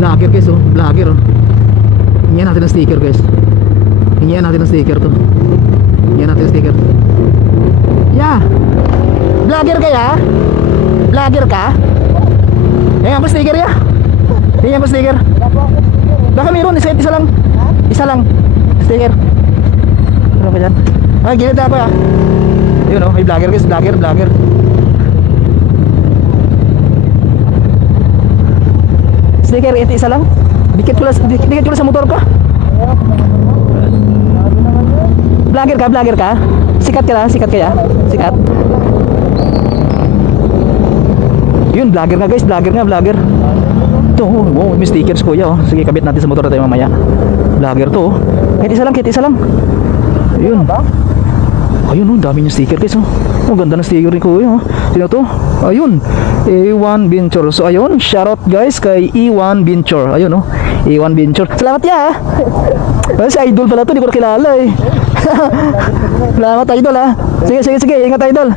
Vlogger guys, oh. Vlogger, oh. Hingyan natin ng sticker guys. Hingyan natin ng sticker to. Hingyan natin ng sticker. Yeah. Vlogger kaya? Vlogger ka? Hingyan mo sticker ya? Hingyan mo sticker. Baka meron, isa lang. Isa lang. Sticker. Ano ba dyan? Ah, gilid na pa ah. Yun oh, may vlogger guys, vlogger. Sticker, ito isa lang. Dikit ko lang sa motor ko. Vlogger ka? Sikat ka ya? Sikat. Yun, vlogger nga guys, vlogger. Ito, oh, may stickers kuya oh. Sige, kabit natin sa motor natin mamaya. Vlogger to oh. Kahit isa lang. Ayun. Ayun oh, dami yung sticker guys oh. Oh, ganda ng sticker ni kuya oh. Sino to? Ayun, E1 Venture. So ayun, shoutout guys kay E1 Venture. Ayun oh, E1 Venture. Salamat ya. Si idol pala to, di ko na kilala eh. Salamat idol ha. Sige, ingat idol.